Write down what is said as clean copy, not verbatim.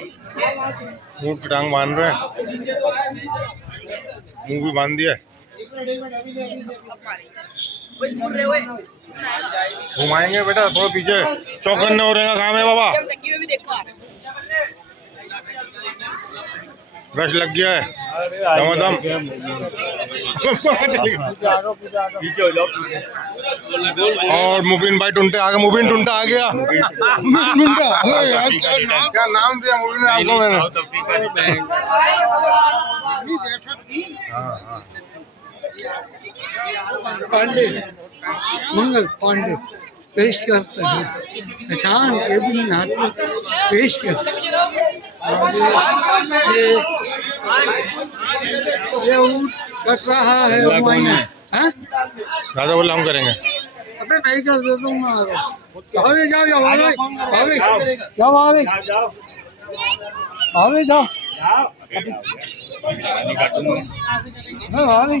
ऊँट की टांग बांध रहे हैं, मुंह भी बांध दिया है। घुमाएंगे बेटा थोड़ा पीछे, चौकन्ने हो रहेगा काम है बाबा। रश लग गया है दमादम। और मुबिन भाई टुंटे आ गया, मुबिन टुंटा आ गया। यार क्या नाम दिया मुबिन ने आपको मैंने। पांडे, मंगल पांडे पेश करते हैं, किसान केबिन नाट्य पेश करते हैं। ये ऊँट कट रहा है। दादा बोला हम करेंगे। अबे नहीं कर देता हूँ मैं। भाभी जाओ जाओ भाभी भाभी जाओ भाभी भाभी जाओ भाभी